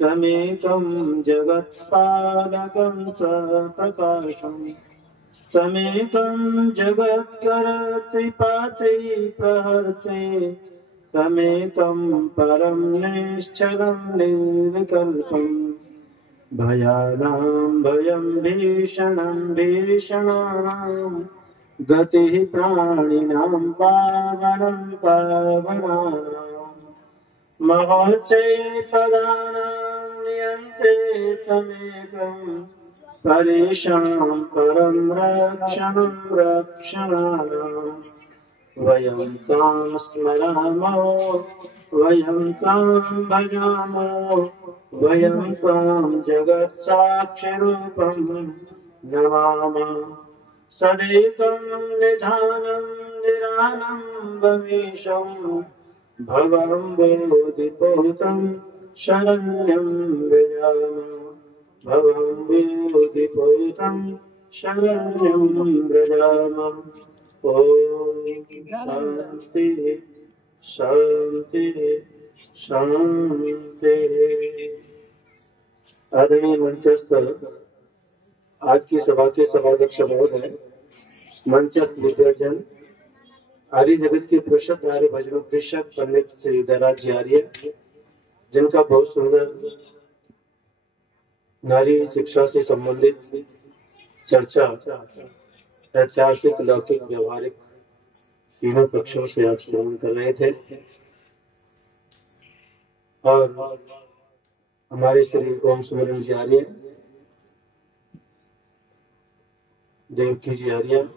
तमेकं जगत्पालकं सप्रकाशम् तमेकं जगत्कर्त्रीपात्री प्रहर्ते तमेकं परं निश्चलं निर्विकल्पम् भयानां भयं भीषणं भीषणानां गतिः प्राणिनां पावनं पावनानां महोच्चैपदानां नियन्त्रे तमेकं परेषां परं रक्षणं रक्षणानां वयं तां स्मरामो वयं तां भजामो वयं त्वां जगत्साक्षिरूपं नमामः सदैकं निधानं निरानं भवेशं भवं बोधिपूतं शरण्यं व्रजामः भवं बोधिपूतं शरण्यं व्रजामः। ओम शांति शांति शांति। आदरणीय मंचस्थ आज की सभा के सभाध्यक्ष महोदय, मंचस्थ दिव्यजन, आर्य जगत के प्रसिद्ध आर्य भजनोपदेशक पंडित श्री उदयराज जी आर्य, जिनका बहुत सुंदर नारी शिक्षा से संबंधित चर्चा ऐतिहासिक, लौकिक, व्यवहारिक तीनों पक्षों से आप श्रवण कर रहे थे। और हमारे श्री ओम सुमरन जी आर्य, देवकी जी आर्य,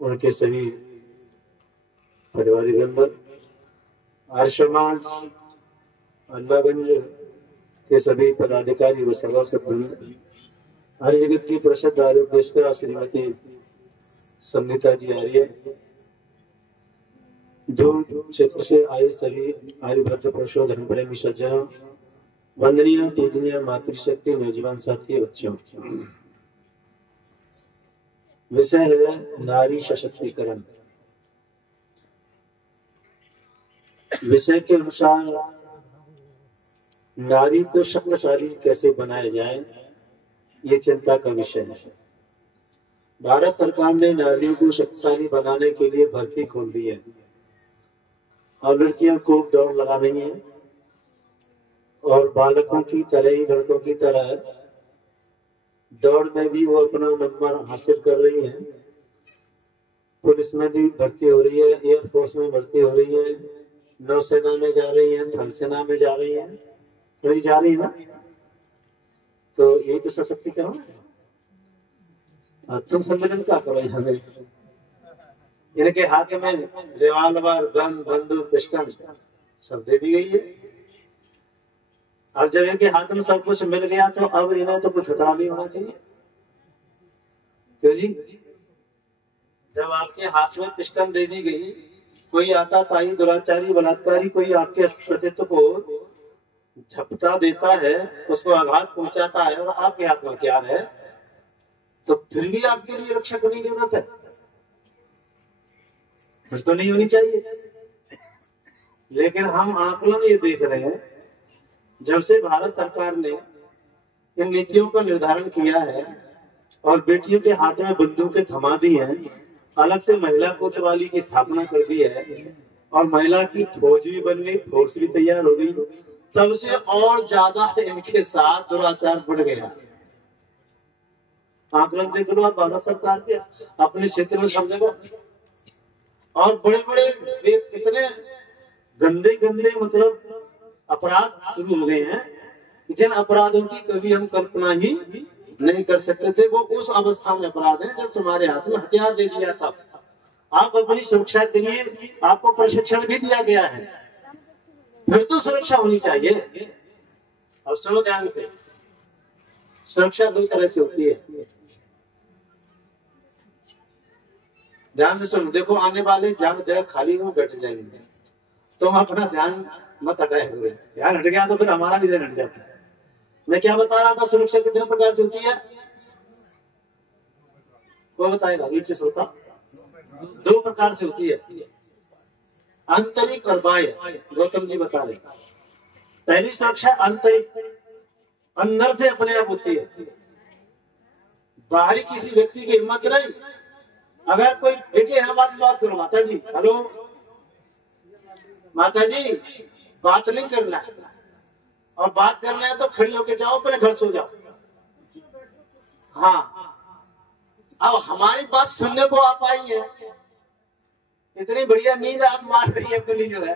उनके सभी परिवारिक मेंबर, आर्य समाज अल्लाहगंज के सभी पदाधिकारी व सभासद वृंद, आर्य जगत की प्रसिद्ध आर्योपदेशिका श्रीमती संगीता जी आर्य, दूर क्षेत्र से आए सभी आर्यभद्र पुरुषों, धर्म प्रेमी सज्जनों, वंदनीय पूजनीय मातृशक्ति नौजवान साथी बच्चों। विषय है नारी सशक्तिकरण। विषय के अनुसार नारी को शक्तिशाली कैसे बनाया जाए, ये चिंता का विषय है। भारत सरकार ने नारियों को शक्तिशाली बनाने के लिए भर्ती खोल दी है और लड़कियां खूब दौड़ लगा रही हैं और बालकों की तरह ही लड़कों की तरह दौड़ में भी वो अपना नंबर हासिल कर रही हैं। पुलिस में भी भर्ती हो रही है, एयरफोर्स में भर्ती हो रही है, नौसेना में जा रही है, थल सेना में जा रही है, तो जा रही है ना। तो यही तो सशक्तिकरण है। तुम सम्मेलन क्या करो, हमें इनके हाथ में रिवाल्वर, गन, बंदूक, पिस्टल सब दे दी गई है। अब जब इनके हाथ में सब कुछ मिल गया तो अब इन्हें तो कुछ खतरा नहीं होना चाहिए। क्यों जी? जब आपके हाथ में पिस्टल दे दी गई, कोई आता ताई दुराचारी बलात्कारी कोई आपके अस्तित्व को झपटा देता है, उसको आघात पहुंचाता है और आपके हाथ में हथियार है, तो फिर भी आपके लिए रक्षा करने की जरूरत है? फिर तो नहीं होनी चाहिए। लेकिन हम आकलन ये देख रहे हैं, जब से भारत सरकार ने इन नीतियों का निर्धारण किया है और बेटियों के हाथ में बंदूकें थमा दी हैं, अलग से महिला कोतवाली की स्थापना कर दी है और महिला की फौज भी बन गई, फोर्स भी तैयार हो गई, तब से और ज्यादा इनके साथ दुराचार बढ़ गया। आकलन देख लो आप भारत सरकार के अपने क्षेत्र में सब जगह, और बड़े बड़े इतने गंदे गंदे मतलब अपराध शुरू हो गए हैं, जिन अपराधों की कभी हम कल्पना ही नहीं कर सकते थे। वो उस अवस्था में अपराध है जब तुम्हारे हाथ में हथियार दे दिया था। आप अपनी सुरक्षा के लिए आपको प्रशिक्षण भी दिया गया है, फिर तो सुरक्षा होनी चाहिए। अब सुनो ध्यान से, सुरक्षा दो तरह से होती है। ध्यान से सुनो, देखो आने वाले जहाँ जगह खाली हो बैठ जाएंगे, तुम अपना ध्यान मत हटाए हुए। ध्यान हट गया तो फिर हमारा भी ध्यान हट जाता है। मैं क्या बता रहा था, सुरक्षा कितने प्रकार से होती है? कौन बताएगा? नीचे से होता दो प्रकार से होती है, आंतरिक और बाह्य। गौतम जी बता रहे। पहली सुरक्षा आंतरिक, अंदर से अपने आप होती है। बाहरी किसी व्यक्ति की हिम्मत नहीं। अगर कोई बेटे है बात करो, माता जी हेलो, माता जी बात नहीं करना है, और बात करना है तो खड़ी होके जाओ, अपने घर सो जाओ। हाँ, अब हमारी बात सुनने को आप आई है, इतनी बढ़िया नींद आप मार रही है अपनी जो है,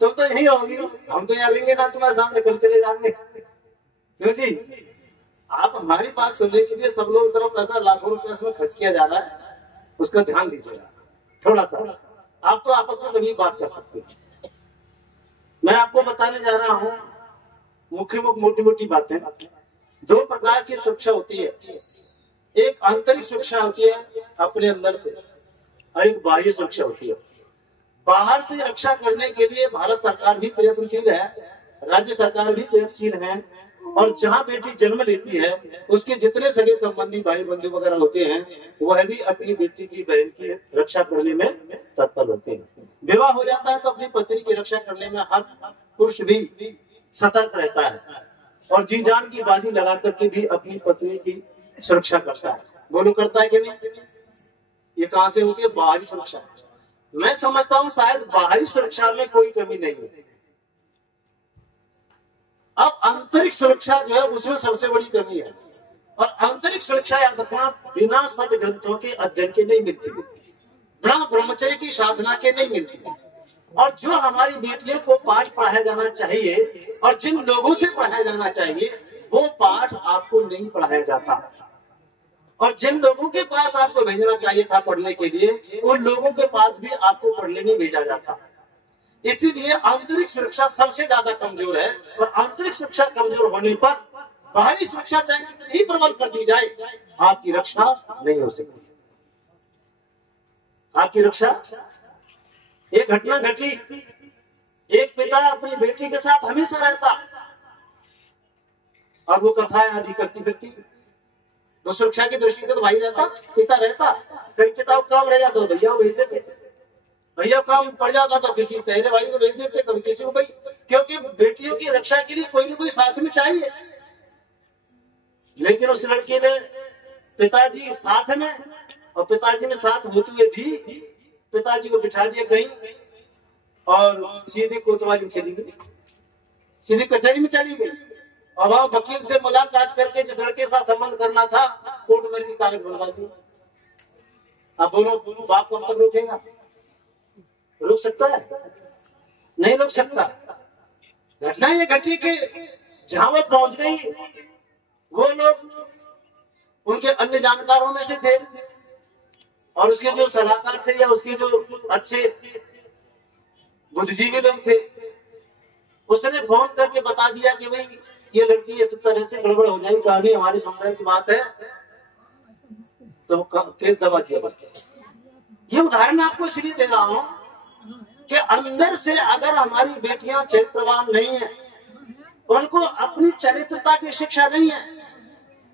तुम तो यही होगी, हम तो यहाँ रहेंगे ना तुम्हारे सामने, कल चले जाएंगे। क्यों जी, आप हमारी बात सुनने के लिए सब लोग तरफ पैसा लाखों रुपए इसमें खर्च किया जा रहा है, उसका ध्यान दीजिएगा थोड़ा सा। आप तो आपस में कभी बात कर सकते हैं। मैं आपको बताने जा रहा हूँ मुख्य मोटी मोटी बातें। दो प्रकार की सुरक्षा होती है, एक आंतरिक सुरक्षा होती है अपने अंदर से, और एक बाह्य सुरक्षा होती है। बाहर से रक्षा करने के लिए भारत सरकार भी प्रयत्नशील है, राज्य सरकार भी प्रयत्नशील है, और जहां बेटी जन्म लेती है उसके जितने सगे संबंधी भाई बंधु वगैरह होते हैं वह भी अपनी बेटी की बहन की रक्षा करने में तत्पर होते हैं। विवाह हो जाता है तो अपनी पत्नी की रक्षा करने में हर पुरुष भी सतर्क रहता है, और जी जान की बाजी लगा करके भी अपनी पत्नी की सुरक्षा करता है। बोलो करता है कि नहीं? ये कहां से होती है? बाहरी सुरक्षा। मैं समझता हूं शायद बाहरी सुरक्षा में कोई कमी नहीं है। अब आंतरिक सुरक्षा जो है उसमें सबसे बड़ी कमी है, और आंतरिक सुरक्षा याद रखना बिना सदग्रंथों के अध्ययन के नहीं मिलती, बिना ब्रह्मचर्य की साधना के नहीं मिलती। और जो हमारी बेटियों को पाठ पढ़ाया जाना चाहिए और जिन लोगों से पढ़ाया जाना चाहिए वो पाठ आपको नहीं पढ़ाया जाता, और जिन लोगों के पास आपको भेजना चाहिए था पढ़ने के लिए उन लोगों के पास भी आपको पढ़ने नहीं भेजा जाता। इसीलिए आंतरिक सुरक्षा सबसे ज्यादा कमजोर है, और आंतरिक सुरक्षा कमजोर होने पर बाहरी सुरक्षा चाहे कितनी ही प्रबल कर दी जाए आपकी रक्षा नहीं हो सकती। आपकी रक्षा। एक घटना घटी, एक पिता अपनी बेटी के साथ हमेशा रहता और वो कथाएं आदि करती फिरती, तो सुरक्षा की दृष्टि से तो भाई रहता, पिता रहता। कई पिता को काम रह जाता तो भैया को भेज देते, भैया काम पड़ जाता तो किसी तेरे भाई को भेज देते, कभी किसी को भाई, क्योंकि बेटियों की रक्षा के लिए कोई ना कोई साथ में चाहिए। लेकिन उस लड़की ने पिताजी साथ में, और पिताजी में साथ होते हुए भी पिताजी को बिठा दिया कहीं और सीधी कोतवाली में चली गई, सीधी कचहरी में चली गई, और वहां वकील से मुलाकात करके जिस लड़के से संबंध करना था कोर्ट में की कागज बनवा दिया। अब बोलो बाप को तक रोकेगा? रोक सकता है? नहीं रोक सकता। घटना ये घटी कि जहां वो पहुंच गई वो लोग उनके अन्य जानकारों में से थे, और उसके जो सलाहकार थे या उसके जो अच्छे बुद्धिजीवी लोग थे, उसने फोन करके बता दिया कि भाई ये लड़की इस तरह से गड़बड़ हो जाएगी, कहानी हमारे समुदाय की बात है, तो केस दबा दिया। ये उदाहरण मैं आपको इसलिए दे रहा हूं कि अंदर से अगर हमारी बेटियां चरित्रवान नहीं है, उनको अपनी चरित्रता की शिक्षा नहीं है,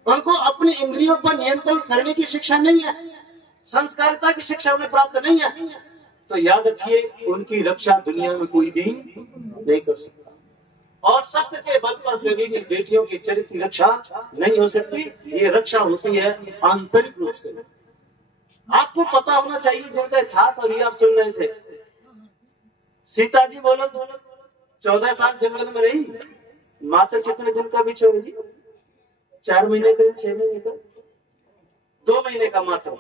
उनको अपनी इंद्रियों पर नियंत्रण करने की शिक्षा नहीं है, संस्कारिता की शिक्षा उन्हें प्राप्त नहीं है, तो याद रखिए उनकी रक्षा दुनिया में कोई भी नहीं कर सकता। और शस्त्र के बल पर कभी भी बेटियों की चरित्र की रक्षा नहीं हो सकती। ये रक्षा होती है आंतरिक रूप से। आपको पता होना चाहिए जिनका इतिहास अभी आप सुन रहे थे, सीता जी बोलो 14 साल जंगल में रही, मात्र कितने दिन का बिछोड़ जी? 4 महीने का, 6 महीने का, 2 महीने का, मात्र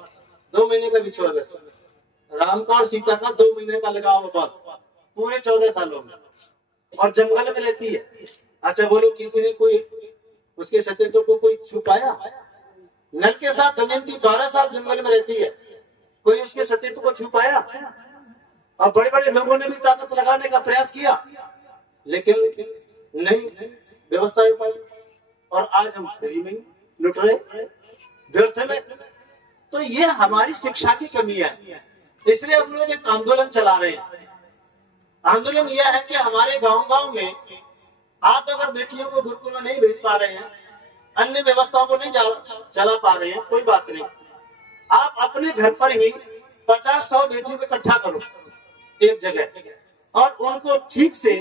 2 महीने का बिछोड़। राम का और सीता का 2 महीने का लगाव बस पूरे 14 सालों में, और जंगल में रहती है। अच्छा बोलो किसी ने कोई उसके सतीत्व को कोई छुपाया? नल के साथ दमयंती 12 साल जंगल में रहती है, कोई उसके सतीत्व को छुपाया? और बड़े बड़े लोगों ने भी ताकत लगाने का प्रयास किया, लेकिन नहीं व्यवस्था हो पाई, और आज हम फ्री में लुट रहे व्यर्थ में। तो ये हमारी शिक्षा की कमी है, इसलिए हम लोग एक आंदोलन चला रहे हैं। आंदोलन यह है कि हमारे गांव-गांव में आप अगर बेटियों को गुरुकुल में नहीं भेज पा रहे हैं, अन्य व्यवस्थाओं को नहीं चला पा रहे हैं, कोई बात नहीं, आप अपने घर पर ही 50-100 बेटियों को इकट्ठा करो एक जगह, और उनको ठीक से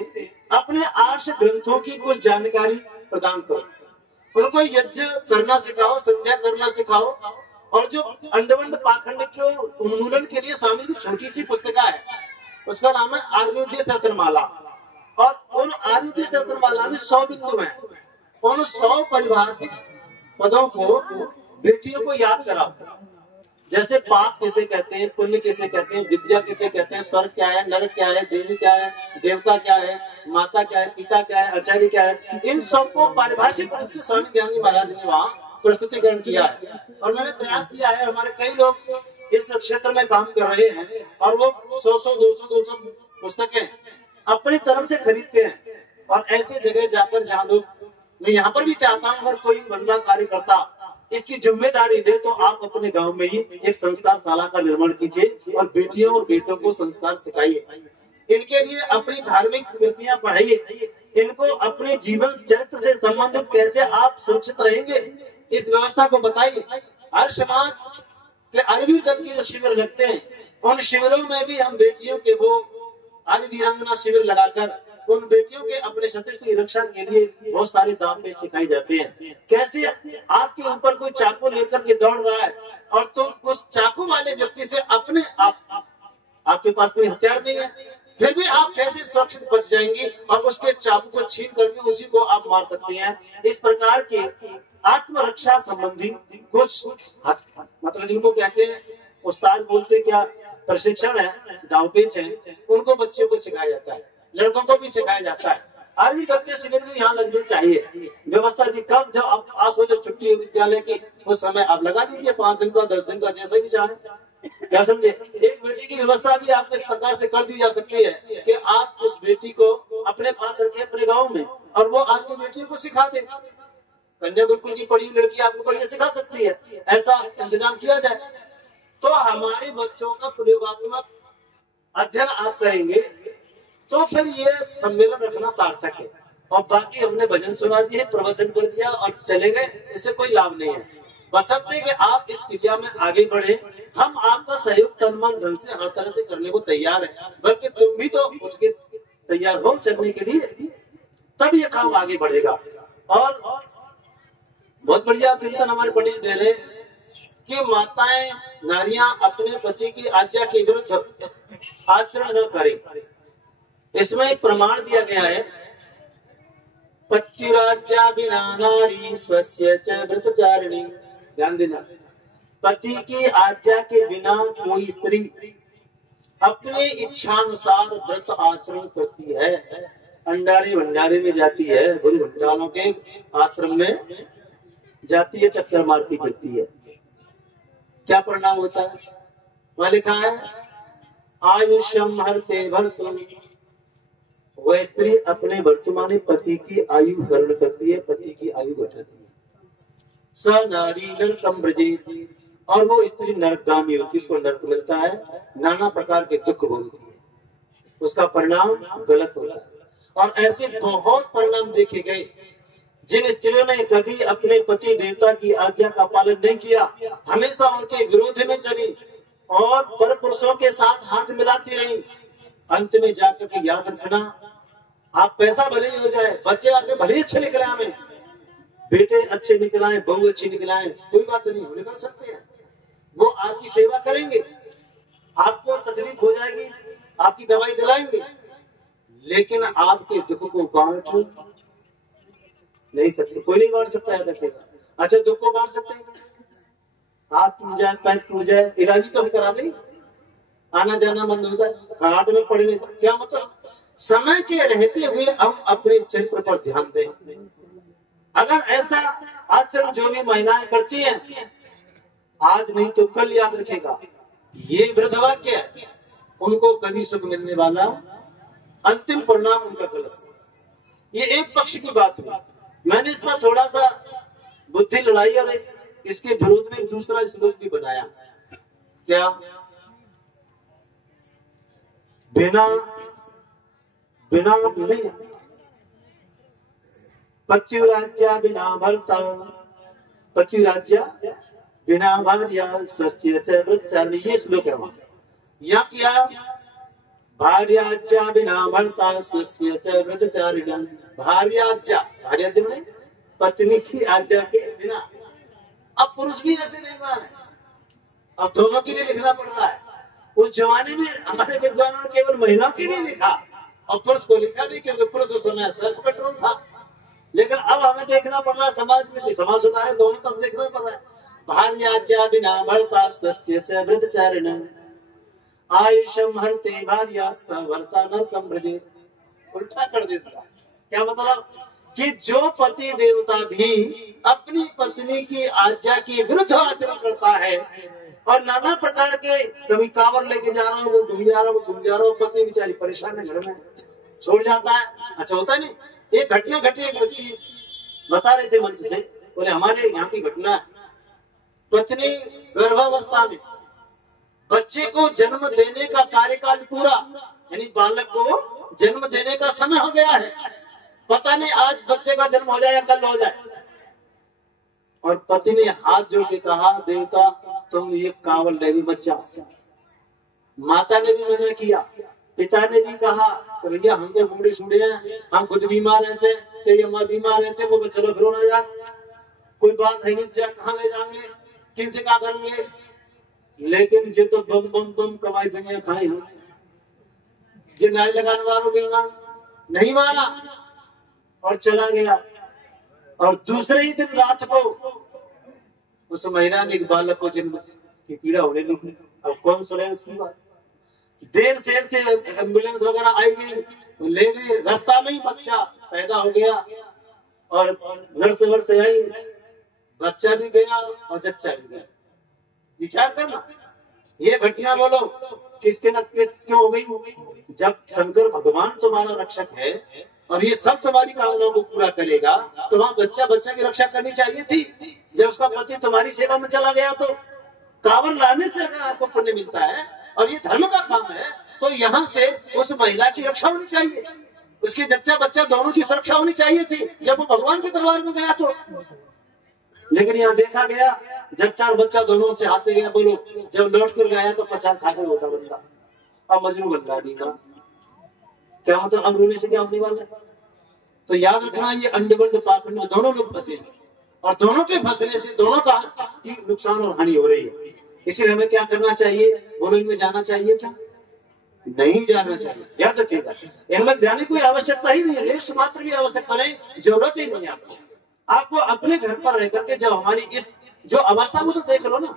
अपने आर्ष ग्रंथों की कुछ जानकारी प्रदान करो। उनको यज्ञ करना सिखाओ, संध्या करना सिखाओ। और जो अंडवंड पाखंड के उन्मूलन के लिए स्वामी की छोटी सी पुस्तिका है, उसका नाम है आयुर्वेद रत्नमाला। और उन आयुर्वेद रत्नमाला में 100 बिंदु हैं। उन 100 परिभाषित पदों को बेटियों को याद कराओ। जैसे पाप किसे कहते हैं, पुण्य किसे कहते हैं, विद्या किसे कहते हैं, स्वर्ग क्या है, नरक क्या है, देवी क्या है, देवता क्या है, माता क्या है, पिता क्या है, आचार्य क्या है, इन सबको पारिभाषिक रूप से स्वामी दयानंद महाराज ने वहाँ प्रस्तुतिकरण किया है। और मैंने प्रयास किया है, हमारे कई लोग इस क्षेत्र में काम कर रहे हैं और वो 100 200 पुस्तकें अपनी तरफ से खरीदते हैं। और ऐसे जगह जाकर जहाँ लोग, मैं यहाँ पर भी चाहता हूँ अगर कोई बंदा कार्यकर्ता इसकी जिम्मेदारी ले तो आप अपने गांव में ही एक संस्कार शाला का निर्माण कीजिए और बेटियों और बेटों को संस्कार सिखाइए। इनके लिए अपनी धार्मिक कृतियां पढ़ाइए। इनको अपने जीवन चरित्र से संबंधित कैसे आप सुरक्षित रहेंगे इस व्यवस्था को बताइए। हर समाज के आर्यवीर दल के जो शिविर लगते हैं, उन शिविरों में भी हम बेटियों के वो आर्यवीरांगना शिविर लगाकर उन बेटियों के अपने शत्रु की रक्षा के लिए बहुत सारे दाव पेच सिखाए जाते हैं। कैसे आपके ऊपर कोई चाकू लेकर के दौड़ रहा है और तुम उस चाकू वाले व्यक्ति से अपने आपके पास कोई हथियार नहीं है, फिर भी आप कैसे सुरक्षित बच जाएंगी और उसके चाकू को छीन करके उसी को आप मार सकते हैं। इस प्रकार के आत्मरक्षा संबंधी कुछ मतलब जिनको कहते हैं उस्ताद बोलते क्या प्रशिक्षण है, दावपेच है, उनको बच्चों को सिखाया जाता है, लड़कों को भी सिखाया जाता है। आर्मी दल के शिविर भी यहाँ लगने चाहिए। व्यवस्था दी कब जब आप सोचो छुट्टी विद्यालय की, उस समय आप लगा दीजिए 5 दिन का 10 दिन का जैसे भी चाहे, क्या समझे। एक बेटी की व्यवस्था भी आपको इस प्रकार से कर दी जा सकती है कि आप उस बेटी को अपने पास रखे अपने गाँव में और वो आपकी बेटियों को सिखा दे। कन्या गुरुकुल की पढ़ी लड़की आपको बढ़िया सिखा सकती है, ऐसा इंतजाम किया जाए तो हमारे बच्चों का प्रयोगात्मक अध्ययन आप करेंगे तो फिर ये सम्मेलन रखना सार्थक है। और बाकी हमने भजन सुना दिए, प्रवचन कर दिया और चले गए, इससे कोई लाभ नहीं है। बशर्ते कि आप इस क्रिया में आगे बढ़े, हम आपका सहयोग तन मन धन से हर तरह से करने को तैयार है, बल्कि तुम भी तो उठ के तैयार हो चलने के लिए, तब ये काम आगे बढ़ेगा। और बहुत बढ़िया चिंतन हमारे पंडित दे रहे कि माताएं नारियां अपने पति की आज्ञा के विरुद्ध आचरण न करें। इसमें एक प्रमाण दिया गया है, पत्युराज्ञा बिना नारी स्वस्य च व्रतचारिणी। ध्यान देना, पति की आज्ञा के बिना कोई स्त्री अपने इच्छानुसार व्रत आचरण करती है, अंडारे भंडारे में जाती है, गुरु भंडारों के आश्रम में जाती है, टक्कर मारती फिरती है, क्या परिणाम होता है? वहां लिखा है आयुष्यम हरते भर्तुम। वह स्त्री अपने वर्तमान पति की आयु हरण करती है, पति की आयु घटाती है। स नारी नरकम ब्रजेत, और वो स्त्री नरकगामी होती है, उसको नरक मिलता है, नाना प्रकार के दुख भोगती है, उसका परिणाम गलत होता है। और ऐसे बहुत परिणाम देखे गए। जिन स्त्रियों ने कभी अपने पति देवता की आज्ञा का पालन नहीं किया, हमेशा उनके विरोध में चली और पर पुरुषों के साथ हाथ मिलाती रही, अंत में जाकर के याद रखना, आप पैसा भले ही हो जाए, बच्चे आगे भले ही अच्छे निकले, हमें बेटे अच्छे निकलाए, बहू अच्छी निकलाए, कोई बात नहीं, निकल सकते हैं, वो आपकी सेवा करेंगे, आपको तकलीफ हो जाएगी, आपकी दवाई दिलाएंगे, लेकिन आपके दुख को बांट नहीं सकते, कोई नहीं बांट सकता है रखेगा। अच्छा, दुख को बांट सकते हैं, हाथ टूट जाए, पैर टूट जाए, इलाज तो हम करा लें, आना जाना बंद हो जाए, घाट में पड़े, क्या मतलब? समय के रहते हुए हम अपने चरित्र पर ध्यान दें। अगर ऐसा आचरण जो भी महिलाएं करती हैं, आज नहीं तो कल याद रखेगा, ये वृद्धवाक्य है, उनको कभी सुख मिलने वाला अंतिम परिणाम उनका गलत। ये एक पक्ष की बात हुई। मैंने इस पर थोड़ा सा बुद्धि लड़ाई और इसके विरोध में एक दूसरा श्लोक भी बनाया। क्या? बिना नहीं, पत्युराज्ञा बिना भर्ता, पत्युराज्ञा बिना भार्या स्वस्य च व्रतचारिणी, ये श्लोक है। वहां या क्या भार्याज्ञा बिना भर्ता स्वस्य च व्रतचारिणः। भार्याज्ञा, भार्याज्ञा माने पत्नी की आज्ञा के बिना। अब पुरुष भी ऐसे नहीं मान है, अब दोनों के लिए लिखना पड़ रहा है। उस जमाने में हमारे विद्वानों ने केवल महिलाओं के लिए लिखा और पुरुष को लिखा नहीं, क्योंकि पुरुष उस समय सेल्फ कंट्रोल था। लेकिन अब हमें देखना पड़ रहा है, समाज में समाज सुधार है, दोनों तरफ देखना पड़ रहा है। भार्याज्ञा बिना भर्ता स्वस्य च व्रतचारिणः आयुषम हरते भार्या वर्ता नरकम भजे। उल्टा कर देता। क्या मतलब कि जो पति देवता भी अपनी पत्नी की आज्ञा के विरुद्ध आचरण करता है और नाना प्रकार के, कभी कांवर लेके जा रहा हूँ, वो घूम जा रहा हूँ, घूम जा रहा हूँ, पत्नी बेचारी परेशान है, घर में छोड़ जाता है। अच्छा होता नहीं। एक घटना घटी, एक व्यक्ति बता रहे थे मंच से, बोले हमारे यहाँ की घटना है, पत्नी गर्भावस्था में बच्चे को जन्म देने का कार्यकाल पूरा, यानी बालक को जन्म देने का समय हो गया है, पता नहीं आज बच्चे का जन्म हो जाए या कल हो जाए। और पति ने हाथ जोड़ के कहा, देवता तुम ये कांवल ले बच्चा। माता ने भी मना किया, पिता ने भी कहा तो भैया हम तो बूढ़े सूढ़े हैं, हम खुद बीमार रहते, तेरी अम्मा बीमार रहते, वो चलो फिर ना जा, कोई बात है नहीं, कहाँ ले जाएंगे, किनसे क्या करेंगे। लेकिन जो तो बम बम बम कमाई दुनिया खाई हम, जिन्नाई लगाने वालों भी नहीं माना और चला गया। और दूसरे ही दिन रात को उस महिला ने एक बालक को जन्म की पीड़ा होने लगी। अब कौन सुने उसकी बात। देर शेर से एम्बुलेंस वगैरह आई गई, ले गए, रास्ता में ही बच्चा पैदा हो गया और नर्स वर्ष आई, बच्चा भी गया और जच्चा भी गया। विचार करना, ये घटना बोलो किसके न किस क्यों हो गई। जब शंकर भगवान तुम्हारा रक्षक है और ये सब तुम्हारी कामनाओं को पूरा करेगा, तो वहां बच्चा की रक्षा करनी चाहिए थी। जब उसका पति तुम्हारी सेवा में चला गया, तो कांवर लाने से अगर आपको पुण्य मिलता है और ये धर्म का काम है, तो यहाँ से उस महिला की रक्षा होनी चाहिए, उसके जच्चा बच्चा दोनों की सुरक्षा होनी चाहिए थी जब वो भगवान के दरबार में गया। तो लेकिन यहाँ देखा गया जच्चा और बच्चा दोनों से हाथ से गया। बोलो जब लौट कर गया तो 50 खाकर होता बंदा, अब मजनू बन रहा नहीं। क्या मतलब अब रोने से क्या होने वाला है। तो याद रखना, ये अंडवंड पाखंड में दोनों लोग फंसे हैं और दोनों के फंसने से दोनों का नुकसान और हानि हो रही है। इसलिए हमें क्या करना चाहिए, बोलो इनमें जाना चाहिए क्या, नहीं जाना चाहिए। याद रखिएगा, इनमें जाने की कोई आवश्यकता ही नहीं है, लेश मात्र भी आवश्यकता नहीं, जरूरत ही नहीं है आपको। आपको अपने घर पर रह करके जब हमारी इस जो अवस्था वो तो देख लो ना।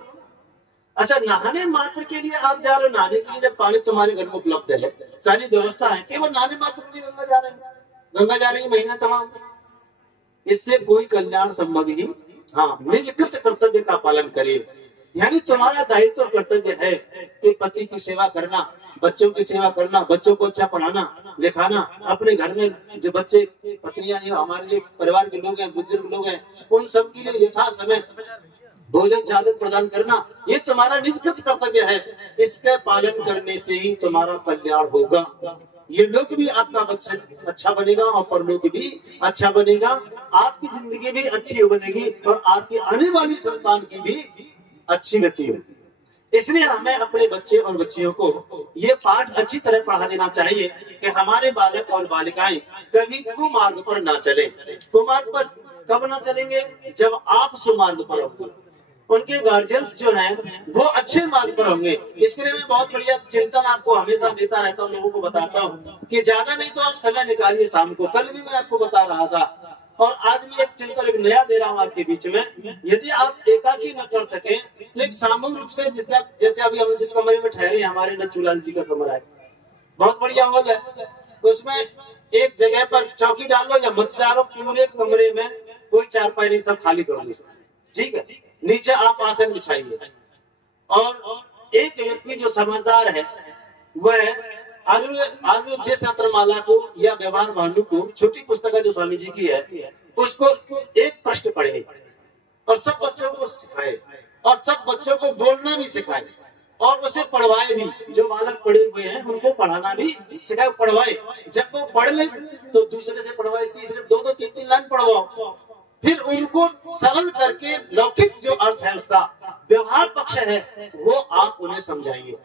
अच्छा, नहाने मात्र के लिए आप जा रहे हो, नहाने के लिए जब पानी तुम्हारे घर में उपलब्ध है, सारी व्यवस्था है, केवल नहाने मात्र के लिए गंगा जा रहे हैं, गंगा जा रही है महीना तमाम, इससे कोई कल्याण संभव ही। हाँ, निजकृत कर्तव्य का पालन करिए, यानी तुम्हारा दायित्व और कर्तव्य है कि पति की सेवा करना, बच्चों की सेवा करना, बच्चों को अच्छा पढ़ाना लिखाना, अपने घर में जो बच्चे पत्नियां हमारे जो परिवार के लोग हैं, बुजुर्ग लोग हैं, उन सब के लिए यथा समय भोजन चादर प्रदान करना, ये तुम्हारा निजकृत कर्तव्य है। इसके पालन करने से ही तुम्हारा कल्याण होगा। ये लोग भी आपका बच्चा अच्छा बनेगा और परलोक भी अच्छा बनेगा, आपकी जिंदगी भी अच्छी बनेगी और आपकी आने वाली संतान की भी अच्छी गति होगी। इसलिए हमें अपने बच्चे और बच्चियों को ये पाठ अच्छी तरह पढ़ा देना चाहिए कि हमारे बालक और बालिकाएं कभी कुमार्ग पर ना चले। कुमार्ग पर कब ना चलेंगे, जब आप सुमार्ग पर होंगे, उनके गार्जियंस जो हैं वो अच्छे मार्ग पर होंगे। इसलिए मैं बहुत बढ़िया चिंतन आपको हमेशा देता रहता हूँ, लोगों को बताता हूँ कि ज्यादा नहीं तो आप समय निकालिए शाम को। कल भी मैं आपको बता रहा था और आज भी एक चिंतन एक नया दे रहा हूँ आपके बीच में। यदि आप एकाकी न कर सके तो एक सामूहिक रूप से, जिसका जैसे अभी हम जिस कमरे में ठहरे, हमारे नथुलाल जी का कमरा है, बहुत बढ़िया हॉल है, उसमें एक जगह पर चौकी डालो या मत डालो, पूरे कमरे में कोई चारपाई नहीं, सब खाली कर दो, ठीक है। नीचे आप आसन बिछाइए और एक व्यक्ति जो समझदार है वह आयुर्वेद माला को या व्यवहार भानु को, छोटी पुस्तक जो स्वामी जी की है, उसको एक प्रश्न पढ़े और सब बच्चों को सिखाए और सब बच्चों को बोलना भी सिखाए और उसे पढ़वाए भी। जो बालक पढ़े हुए हैं उनको पढ़ाना भी सिखाए, पढ़वाए। जब वो पढ़ ले तो दूसरे से पढ़वाए, तीसरे दो तीन लाइन पढ़वाओ, फिर उनको सरल करके लौकिक जो अर्थ है उसका व्यवहार पक्ष है वो आप उन्हें समझाइए।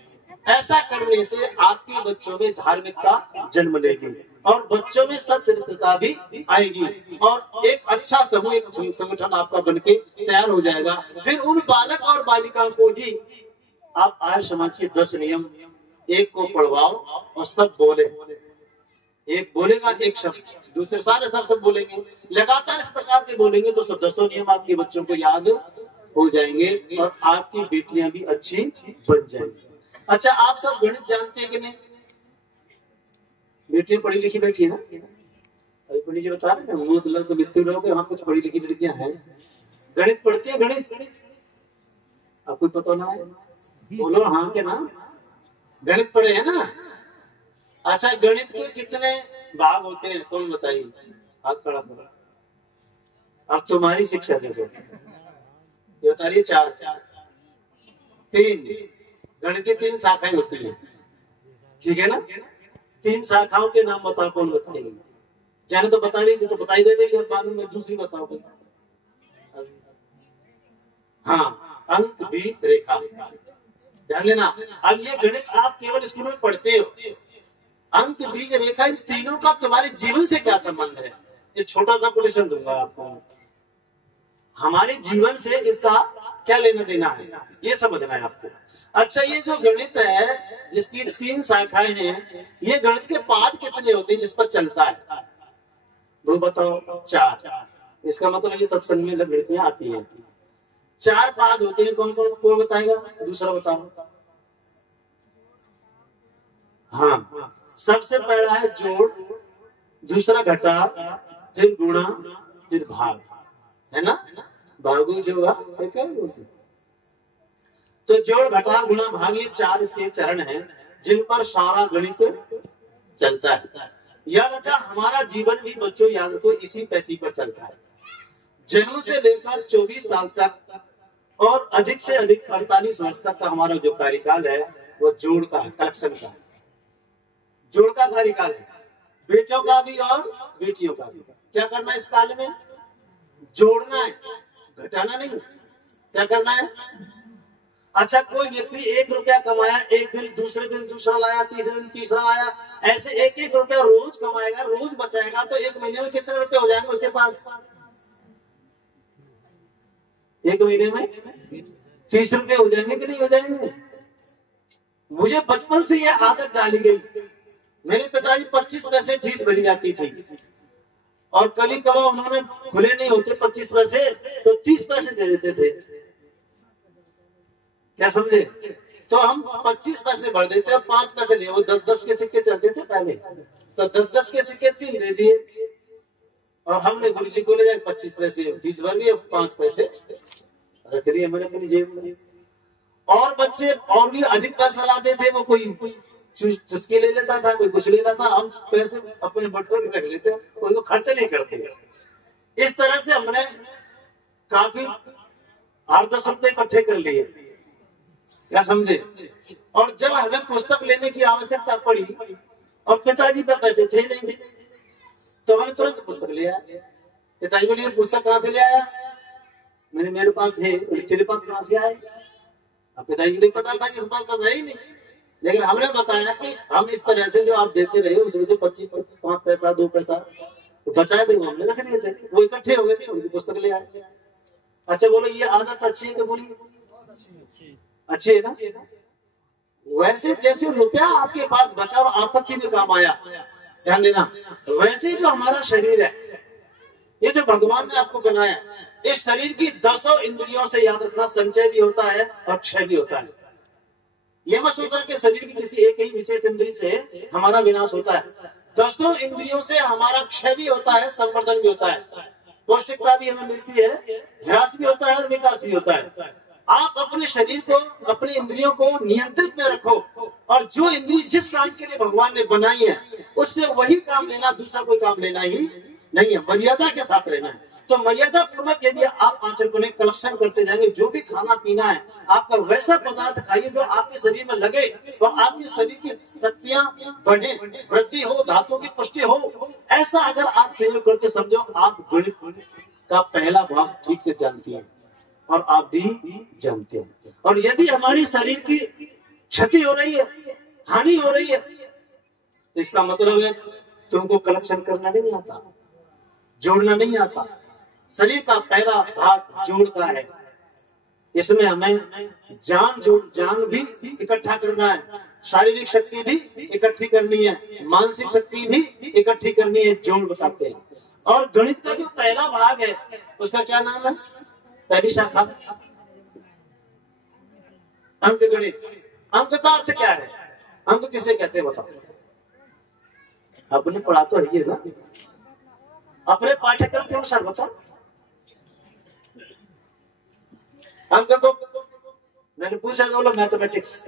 ऐसा करने से आपके बच्चों में धार्मिकता जन्म लेगी और बच्चों में सच्चरित्रता भी आएगी और एक अच्छा समूह, एक संगठन आपका बनके तैयार हो जाएगा। फिर उन बालक और बालिकाओं को ही आप आर्य समाज के 10 नियम एक को पढ़वाओ और सब बोले। एक बोलेगा एक शब्द, दूसरे सारे सब बोलेंगे, लगातार इस प्रकार के बोलेंगे तो 10 नियम आपके बच्चों को याद हो जाएंगे और आपकी बेटियां भी अच्छी बन जाएंगी। अच्छा, आप सब गणित जानते हैं कि नहीं? बेटियां पढ़ी लिखी बैठी है ना? अभी पंडित जी बता रहे हैं मूत लोग मृत्यु लोग, हम कुछ पढ़ी लिखी लड़कियां हैं। गणित पढ़ती है? गणित आपको पता ना है? बोलो हाँ के ना। गणित पढ़े है ना? अच्छा, गणित के कितने भाग होते हैं कौन बताइए? हाथ खड़ा करो। अब तुम्हारी शिक्षा देखो, ये बता रही है 4 3 गणित की 3 शाखाएं होती है, ठीक है ना? 3 शाखाओं के नाम बताओ, कौन बताएंगे? जाने तो बता नहीं तो बताई देंगे, बाद में दूसरी बताओ। हाँ, अंक बीज रेखा, ध्यान देना। अब ये गणित आप केवल स्कूल में पढ़ते हो, अंक बीज रेखा इन तीनों का तुम्हारे जीवन से क्या संबंध है? ये छोटा सा क्वेश्चन दूंगा आपको, हमारे जीवन से इसका क्या लेना देना है, ये समझना है आपको। अच्छा, ये जो गणित है जिसकी 3 शाखाएं हैं, ये गणित के पाद कितने होते हैं जिस पर चलता है? वो बताओ। 4। इसका मतलब ये सत्संग में लड़कियां आती हैं। 4 पाद होते हैं, कौन कौन कौन बताएगा? दूसरा बताओ। हाँ, सबसे पहला है जोड़, दूसरा घटा, फिर गुणा, फिर भाग, है ना? भागो जो तो जोड़ घटा गुणा भाग, ये 4 इसके चरण हैं जिन पर सारा गणित चलता है। याद रखा, हमारा जीवन भी बच्चों याद रखो इसी पैती पर चलता है। जन्म से लेकर 24 साल तक और अधिक से अधिक 48 वर्ष तक का हमारा जो कार्यकाल है वो जोड़ का है, कलेक्शन का है, जोड़ का कार्यकाल है। बेटियों का भी और बेटियों का भी। क्या करना है इस काल में? जोड़ना है, घटाना नहीं। क्या करना है? अच्छा, कोई व्यक्ति 1 रुपया कमाया, एक दिन दूसरे दिन दूसरा लाया, तीसरे दिन तीसरा लाया, ऐसे 1-1 रुपया रोज कमाएगा, रोज बचाएगा, तो 1 महीने में कितने रुपए हो जाएंगे उसके पास? 1 महीने में 30 रुपए हो जाएंगे कि नहीं हो जाएंगे? मुझे बचपन से यह आदत डाली गई। मेरे पिताजी 25 पैसे फीस भरी जाती थी और कभी कभार उन्होंने खुले नहीं होते 25 पैसे तो 30 पैसे दे देते थे। क्या समझे? तो हम 25 पैसे भर देते और 5 पैसे लिए, वो 10-10 के सिक्के चलते थे पहले, तो 10-10 के सिक्के 3 दे दिए और हमने गुरुजी को ले जाए 25 पैसे फीस भर दिए, 5 पैसे रख लिए मैंने अपनी जेब में। और बच्चे और भी अधिक पैसा लाते थे, वो कोई चुस्की ले लेता था, कोई कुछ ले लेता था, हम पैसे अपने बटुए रख लेते, कोई तो खर्च नहीं करते। इस तरह से हमने काफी 8-10 रुपए इकट्ठे कर लिए। क्या समझे? और जब हमें पुस्तक लेने की आवश्यकता पड़ी और पिताजी पे पैसे थे नहीं, तो हमने तुरंत पुस्तक लिया। पिताजी बोले पुस्तक कहाँ से ले आया? मैंने मेरे पास है। तेरे पास कहाँ से आए? अब पिताजी को पता था कि इस पास है ही नहीं, लेकिन हमने बताया कि हम इस तरह से जो आप देते रहे उसमें से 25-5 पैसा 2 पैसा तो बचाए थे, हमने रख लिए थे, वो इकट्ठे हो गए, उनकी पुस्तक ले आए। अच्छा बोलो, ये आदत अच्छी है कि बुरी? अच्छी है ना? वैसे जैसे रुपया आपके पास बचा और आपत्ति में काम आया, ध्यान देना, वैसे जो हमारा शरीर है, ये जो भगवान ने आपको बनाया, इस शरीर की 10 इंद्रियों से याद रखना संचय भी होता है और क्षय भी होता है। ये मत सोचना कि शरीर की किसी एक ही विशेष इंद्रिय से हमारा विनाश होता है। 10 इंद्रियों से हमारा क्षय भी होता है, संवर्धन भी होता है, पौष्टिकता भी हमें मिलती है, ह्रास भी होता है और विकास भी होता है। आप अपने शरीर को, अपनी इंद्रियों को नियंत्रित में रखो और जो इंद्रिय जिस काम के लिए भगवान ने बनाई है उससे वही काम लेना, दूसरा कोई काम लेना ही नहीं है, मर्यादा के साथ रहना है। तो मर्यादा पूर्वक यदि आप आचरण में कलेक्शन करते जाएंगे, जो भी खाना पीना है आपका वैसा पदार्थ खाइए जो आपके शरीर में लगे और आपके शरीर की शक्तियां बढ़े, वृद्धि हो, धातुओं की पुष्टि हो। ऐसा अगर आप संयोग करते, समझो आप गणित का पहला भाग ठीक से जानती हैं और आप भी जानते हैं। और यदि हमारी शरीर की क्षति हो रही है, हानि हो रही है, तो इसका मतलब है तुमको कलेक्शन करना नहीं आता, जोड़ना नहीं आता। शरीर का पहला भाग जोड़ का है, इसमें हमें जान भी इकट्ठा करना है, शारीरिक शक्ति भी इकट्ठी करनी है, मानसिक शक्ति भी इकट्ठी करनी है, जोड़ बताते हैं। और गणित का जो पहला भाग है उसका क्या नाम है? पहली शाखा अंक गणित। अंक का अर्थ क्या है? अंक किसे कहते हैं बताओ? आपने पढ़ा तो है ना अपने पाठ्यक्रम के अनुसार, बताओ। अंक को मैंने पूछा, बोला मैथमेटिक्स।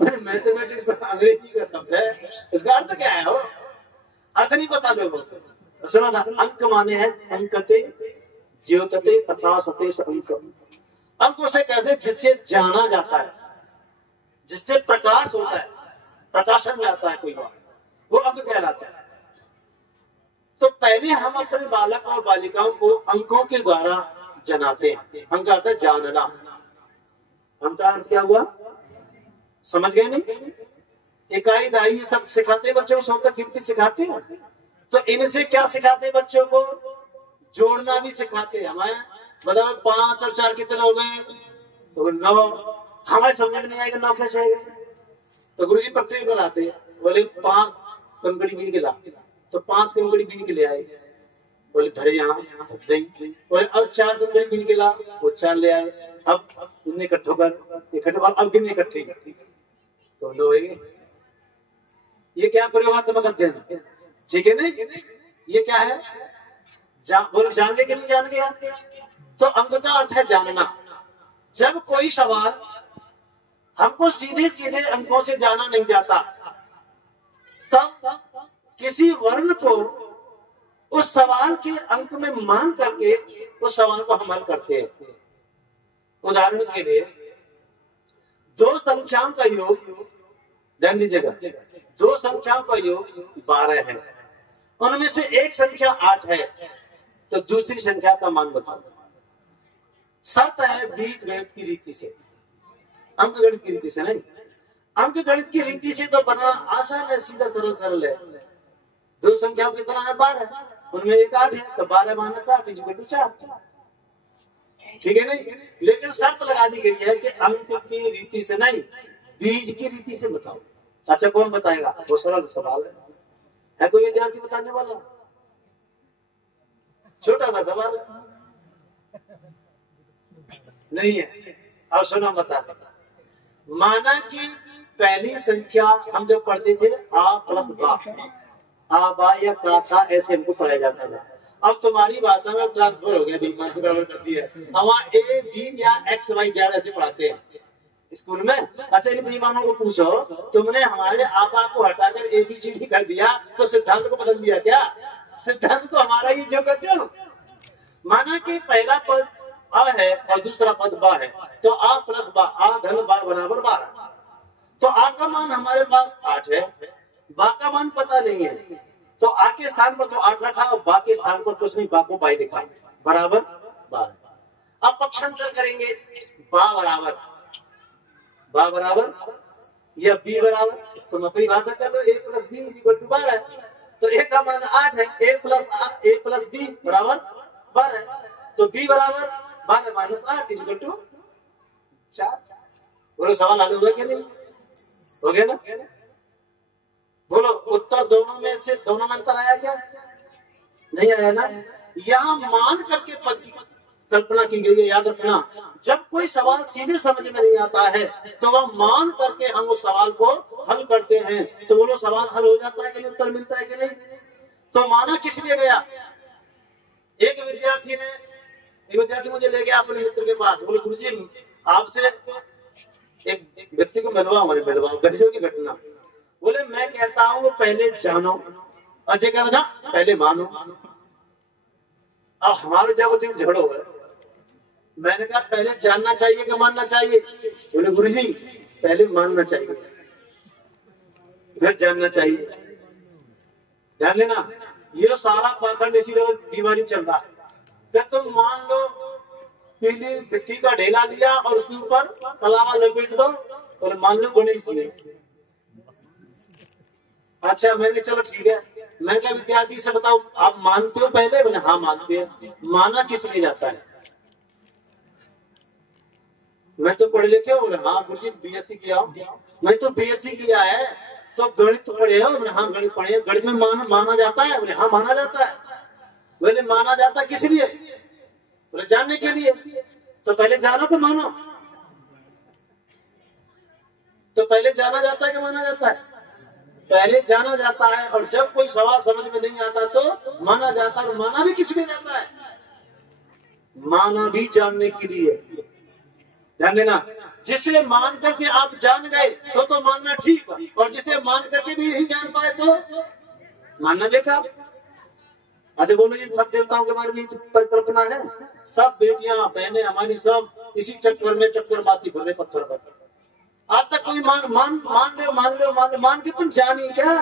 मैथमेटिक्स अंग्रेजी का शब्द है, इसका अर्थ क्या है? वो अर्थ नहीं पता लोगों को। सुना था, अंक माने है अंकते ज्योतते प्रकाशते अंक। अंक उसे कैसे जिससे जाना जाता है, जिससे प्रकाश होता है, प्रकाशन में आता है कोई बात, वो अंक कहलाता है। तो पहले हम अपने बालक और बालिकाओं को अंकों के द्वारा जनाते हैं। अंक का अर्थ है जानना। अंक का अर्थ क्या हुआ? समझ गए नहीं? इकाई दाई सब सिखाते हैं बच्चों को, सौ तक गिनती सिखाते हैं। तो इनसे क्या सिखाते हैं बच्चों को? जोड़ना भी सिखाते हैं। हमें बताओ 5 और 4 कितने हो गए? तो 9। हमारे समझ में नहीं आएगा 9 कैसे आएगा? तो गुरुजी प्रक्रिया कराते हैं, बोले 5 कंकड़ी बीन के ला, तो 5 कंकड़ी बीन के ले आए, बोले धरे यहाँ बोले अब 4 कंकड़ी बीन के ला, वो 4 ले आए। अब उन्हें इकट्ठो कर और अब गिन इकट्ठे तो 9 होंगे। ये क्या प्रयोगात्मक अध्ययन, ठीक है नहीं? ये क्या है? बोलो जान गए कि नहीं जान गया? तो अंक का अर्थ है जानना। जब कोई सवाल हमको सीधे सीधे अंकों से जाना नहीं जाता, तब किसी वर्ण को उस सवाल के अंक में मान करके उस सवाल को हम हल करते हैं। उदाहरण के लिए 2 संख्याओं का योग, ध्यान दीजिएगा, 2 संख्याओं का योग 12 है, उनमें से एक संख्या 8 है, तो दूसरी संख्या का मान बताओ। शर्त है बीज गणित की रीति से, अंक गणित की रीति से नहीं। अंक गणित की रीति से तो बना आसान है, सीधा सरल सरल है। 2 संख्याओं कितना है? 12, उनमें एक 8 है, तो 12 - 8 = 4, ठीक है नहीं? लेकिन शर्त लगा दी गई है कि अंक की रीति से नहीं, बीज की रीति से बताओ। अच्छा कौन बताएगा? वो सरल सवाल है कोई विद्यार्थी बताने वाला? छोटा सा सवाल नहीं है। अब सुनो बताते, माना कि पहली संख्या हम जब पढ़ते थे आ प्लस बा, आ बा या का ऐसे हमको पढ़ाया जाता था। अब तुम्हारी भाषा में ट्रांसफर हो गया, बराबर कर दिया। वहाँ ए बी या एक्स वाई जेड ऐसे पढ़ाते हैं स्कूल में। अच्छा इन बेईमानों को पूछो, तुमने हमारे आपा को हटाकर ABCD कर दिया तो सिद्धांत को बदल दिया क्या? सिद्धांत तो हमारा ही जो कहते हो। माना कि पहला पद आ है और दूसरा पद बा है, तो आ प्लस बा, आ धन बा बराबर 12। तो आ का मान हमारे पास 8 है, बा का मान पता नहीं है, तो आ के स्थान पर तो 8 रखा और बा के स्थान पर कुछ नहीं, बा को बाई लिखा बराबर 12। अब पक्षांतर करेंगे, बा बराबर या बी बराबर, तुम अपनी भाषा कर लो, a + b = 12। तो a का मान 8 है, a + b बराबर 12, तो b बराबर 12 - 8 = 4। बोलो सवाल हल हुआ क्या? नहीं हो गया ना? बोलो उत्तर दोनों में अंतर आया क्या? नहीं आया ना? यहाँ मान करके पद की कल्पना की गई है। याद रखना, जब कोई सवाल सीधे समझ में नहीं आता है तो वह मान करके हम उस सवाल को हल करते हैं। तो बोलो सवाल हल हो जाता है कि नहीं, उत्तर मिलता है कि नहीं? तो माना किस लिए गया? एक विद्यार्थी मुझे ले गया अपने मित्र के पास, बोले गुरुजी आपसे एक व्यक्ति को मिलवाओ गजब की घटना। बोले मैं कहता हूँ पहले जानो, अजय कहता ना पहले मानो। अब हमारे जब झगड़ो है, मैंने कहा पहले जानना चाहिए कि मानना चाहिए? बोले गुरुजी पहले मानना चाहिए फिर जानना चाहिए। ध्यान देना, ये सारा पाखंड इसीलिए बीमारी चल रहा है। क्या तुम मान लो पीली मिट्टी का ढेला लिया और उसके ऊपर कलावा लपेट दो बोले मान लो गणेश जी। अच्छा मैंने चलो ठीक है, मैं क्या विद्यार्थी से बताओ आप मानते हो पहले? बोले हाँ मानते हैं। माना किस लिए जाता है? मैं तो पढ़े लिखे हो? बोले हाँ गुरुजी बीएससी किया हो। मैं तो बीएससी किया है। तो गणित पढ़े हो? बोले हाँ गणित पढ़े। गणित में माना जाता है? बोले हाँ माना जाता है। बोले माना जाता है किस लिए? बोले जानने के लिए। तो पहले जानो तो मानो। तो पहले जाना जाता है कि माना जाता है? पहले जाना जाता है, और जब कोई सवाल समझ में नहीं आता तो माना जाता है। और माना भी किस लिए जाता है? माना भी जानने के लिए। ध्यान देना, जिसे मान करके आप जान गए तो मानना ठीक, और जिसे मान करके भी नहीं जान पाए तो मानना बेकार। अच्छा बोलो ये सब देवताओं के बारे में परिकल्पना है? सब बेटियां बहनें हमारी सब इसी चक्कर में चक्कर बाती भरे पत्थर पर। आज तक कोई मान के तुम जानी क्या?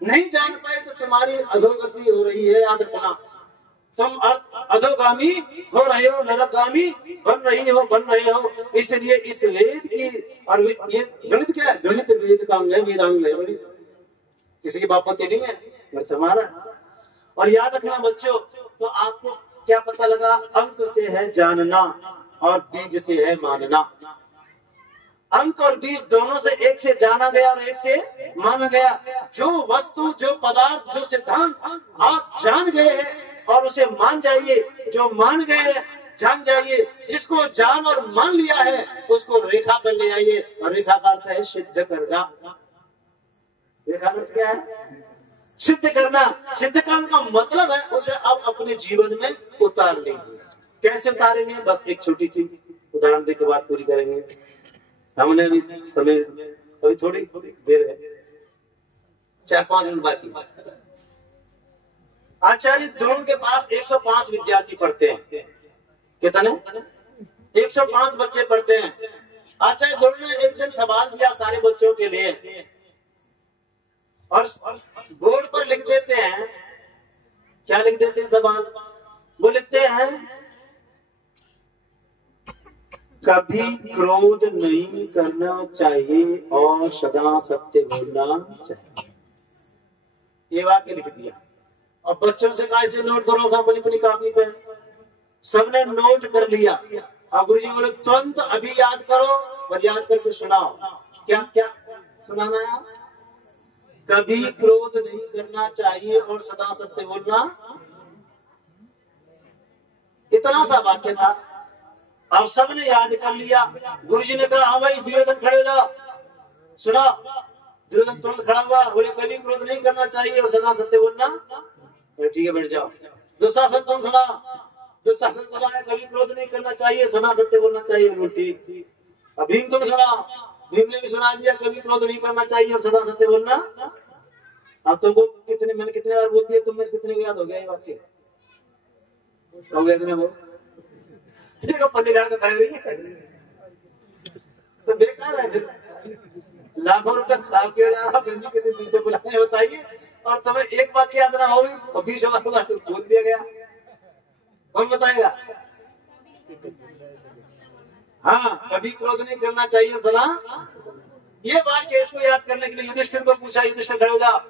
नहीं जान पाए तो तुम्हारी अधोगति हो रही है। याद रखना, तुम अधोगामी हो रहे हो, नरकगामी बन रहे हो। इसलिए इस वेद की, और ये गणित क्या है? गणित वेद का अंग है, वेदांग है। किसी की बापत्ति नहीं है, गणित हमारा। और याद रखना बच्चों, तो आपको क्या पता लगा? अंक से है जानना और बीज से है मानना। अंक और बीज दोनों से, एक से जाना गया और एक से माना गया। जो वस्तु, जो पदार्थ, जो सिद्धांत आप जान गए हैं और उसे मान जाइए, जो मान गए हैं जान जाइए। जिसको जान और मान लिया है उसको रेखा पर ले आइए, और रेखा का अर्थ है सिद्ध करना। रेखा का अर्थ क्या है? सिद्ध करना। सिद्ध करने का मतलब है उसे अब अपने जीवन में उतार लीजिए। कैसे उतारेंगे? बस एक छोटी सी उदाहरण देकर बात पूरी करेंगे। हमने अभी समय, अभी थोड़ी देर है, 4-5 मिनट बाकी। आचार्य द्रोण के पास 105 विद्यार्थी पढ़ते हैं। कितने? 105 बच्चे पढ़ते हैं। आचार्य द्रोण ने एक दिन सवाल दिया सारे बच्चों के लिए, और बोर्ड पर लिख देते हैं। क्या लिख देते हैं सवाल? वो लिखते हैं कभी क्रोध नहीं करना चाहिए और सदा सत्य बोलना चाहिए। ये वाक्य लिख दिया, और बच्चों से कहा इसे नोट करो अपनी अपनी कॉपी पे। सबने नोट कर लिया। अब गुरुजी बोले तुरंत अभी याद करो और याद करके सुनाओ। क्या क्या सुनाना है? कभी क्रोध नहीं करना चाहिए और सदा सत्य बोलना। इतना सा वाक्य था। अब सबने याद कर लिया। गुरुजी ने कहा हाँ भाई दुर्योधन खड़े हो जाओ, सुना। दुर्योधन तुरंत खड़ा हुआ, बोले कभी क्रोध नहीं करना चाहिए और सदा सत्य बोलना। ठीक है बैठ जाओ। दुशासन तुम सुना। दुशासन सुना है कभी क्रोध नहीं करना चाहिए, सदा सत्य बोलना चाहिए। ठीक। अब भीम तुम सुना। भीम ने भी सुना दिया कभी क्रोध नहीं करना चाहिए और सदा सत्य बोलना। अब तुमको मैंने कितने बार बोल दिया, तुम में कितने को याद हो गया ये वाक्य? हो गया इतने वो पल्ले जाकर तो बेकार है। लाखों रुपए खराब किया जा रहा, कितने दूसरे बुलाए बताइए, और तुम्हें एक वाक्य याद ना हो और 20 बार बोल दिया गया। कौन बताएगा? हाँ, कभी क्रोध नहीं करना चाहिए सदा। ये वाक्य इसको याद करने के लिए युधिष्ठिर को पूछा। युधिष्ठिर खड़े हो जाओ।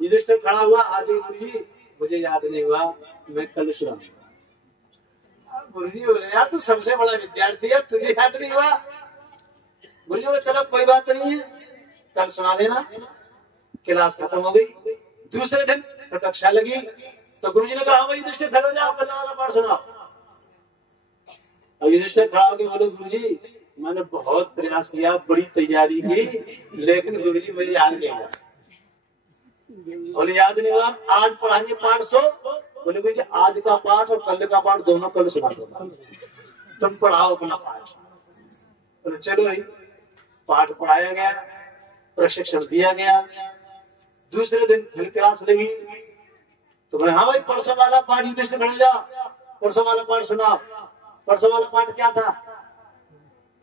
युधिष्ठिर खड़ा हुआ। आज गुरुजी मुझे याद नहीं हुआ, मैं कल सुनाऊंगा। गुरुजी बोले यार तू सबसे बड़ा विद्यार्थी है, तुझे याद नहीं हुआ? गुरुजी बोले चलो कोई बात नहीं है, कल सुना देना। क्लास खत्म हो गई। दूसरे दिन कक्षा लगी तो गुरुजी ने कहा हाँ भाई युधिष्ठिर खड़े हो जाओ, कल वाला पाठ सुनाओ। अब युधिष्ठिर खड़ा होकर बोले गुरुजी मैंने बहुत प्रयास किया, बड़ी तैयारी की, लेकिन गुरुजी मुझे याद नहीं हुआ। बोले याद नहीं हुआ, आज पढ़ाएंगे 500। बोले गुरुजी आज का पाठ और कल का पाठ दोनों कल सुना दो, तुम पढ़ाओ अपना पाठ। बोले चलो भाई। पाठ पढ़ाया गया, प्रशिक्षण दिया गया। दूसरे दिन फिर क्लास लगी तो बोले हाँ भाई परसों वाला पाठ युधिष्ठिर खड़े जाओ, परसों वाला पाठ सुनाओ। परसों वाला पाठ क्या था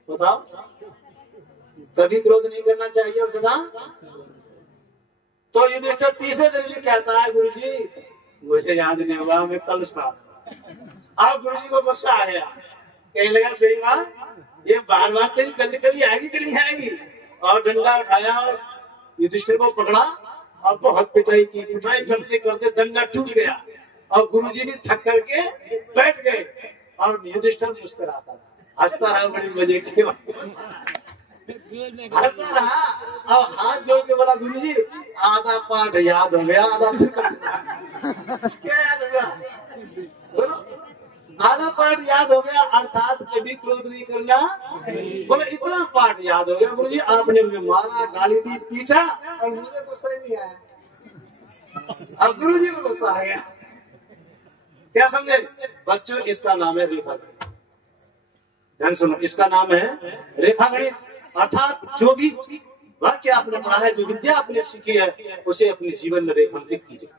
बताओ? कभी क्रोध नहीं करना चाहिए और सदा। तो युधिष्ठिर तीसरे दिन भी कहता है गुरुजी मुझे याद नहीं हुआ, मैं कल सुना। अब गुरुजी को गुस्सा आ गया, कहने लगा बेईमान ये बार बार तेरी कभी कभी आएगी कि नहीं आएगी? और डंडा उठाया और युधिष्ठिर को पकड़ा और बहुत पिटाई की। पिटाई करते करते डंडा टूट गया और गुरुजी भी थक करके बैठ गए और युधिष्ठिर मुस्कुराता था, हंसता रहा बड़ी मजे की हंसता रहा और हाथ जोड़ के बोला गुरुजी आधा पाठ याद हो गया, आधा क्या याद हो गया? बोलो आधा पाठ याद हो गया अर्थात कभी क्रोध नहीं करना। बोले इतना पाठ याद हो गया गुरुजी, आपने मुझे मारा, गाली दी, पीटा और मुझे गुस्सा नहीं आया। अब गुरुजी को गुस्सा आ गया। क्या समझे बच्चों? इसका नाम है रेखागणित। ध्यान सुनो, इसका नाम है रेखागणित। अर्थात जो भी वाक्य आपने पढ़ा है, जो विद्या आपने सीखी है, उसे अपने जीवन में रेखांकित कीजिए,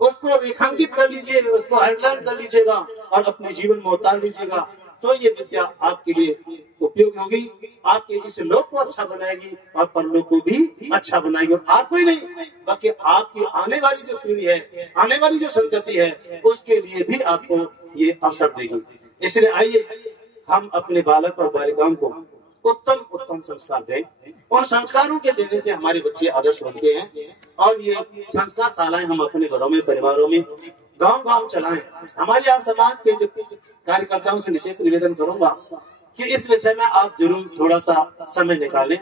उसको रेखांकित कर लीजिए, उसको अंडरलाइन कर लीजिएगा और अपने जीवन में उतार लीजिएगा। तो ये विद्या आपके लिए उपयोगी होगी, आपके इस लोक को अच्छा बनाएगी और परलोक को भी अच्छा बनाएगी। और आपको ही नहीं बल्कि आपकी आने वाली जो पीढ़ी है, आने वाली जो संतति है, उसके लिए भी आपको ये अवसर देगी। इसलिए आइए हम अपने बालक और बालिकाओं को उत्तम उत्तम संस्कार दें। उन संस्कारों के देने से हमारे बच्चे आदर्श बनते हैं और ये संस्कार शालाएं हम अपने घरों में, परिवारों में, गांव गांव चलाएं। हमारे यहाँ समाज के जो कार्यकर्ताओं से विशेष निवेदन करूंगा कि इस विषय में आप जरूर थोड़ा सा समय निकालें,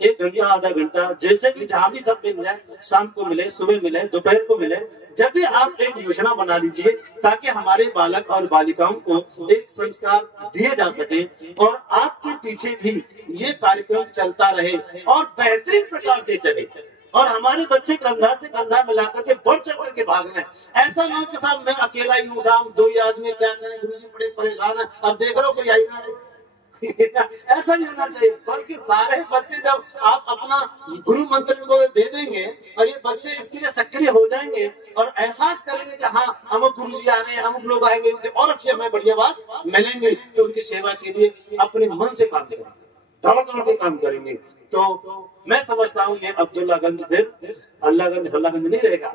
1 घंटा, आधा घंटा, जैसे भी जहां भी सब मिल जाए, शाम को मिले, सुबह मिले, दोपहर को मिले, जब भी आप एक योजना बना लीजिए ताकि हमारे बालक और बालिकाओं को एक संस्कार दिए जा सके और आपके पीछे भी ये कार्यक्रम चलता रहे और बेहतरीन प्रकार से चले और हमारे बच्चे कंधा से कंधा मिलाकर के बढ़ चढ़ करके भाग रहे हैं। ऐसा ना कि साहब मैं अकेला ही हूँ, साहब 2 ही आदमी क्या करें, गुरुजी बड़े परेशान है, अब देख रहे हो कोई आएगा ऐसा नहीं होना चाहिए, बल्कि सारे बच्चे जब आप अपना गुरु मंत्र को दे देंगे और ये बच्चे इसके लिए सक्रिय हो जाएंगे और एहसास करेंगे कि हाँ अमुक गुरुजी आ रहे हैं, अमुक लोग आएंगे, उनसे और अच्छी हमें बढ़िया बात मिलेंगे, तो उनकी सेवा के लिए अपने मन से काम करेंगे, दौड़ दौड़ के काम करेंगे। तो मैं समझता हूँ ये अब्दुल्लागंज फिर अल्लाहगंज नहीं रहेगा,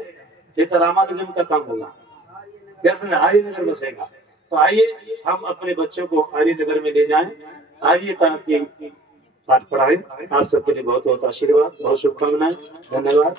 ये तो रामानुजम का काम होगा, क्या समझे, आर्यनगर बसेगा। तो आइए हम अपने बच्चों को आर्यनगर में ले जाएं, आइए ताकि पाठ पढ़ाएं। आप सबके लिए बहुत बहुत आशीर्वाद, बहुत शुभकामनाएं, धन्यवाद।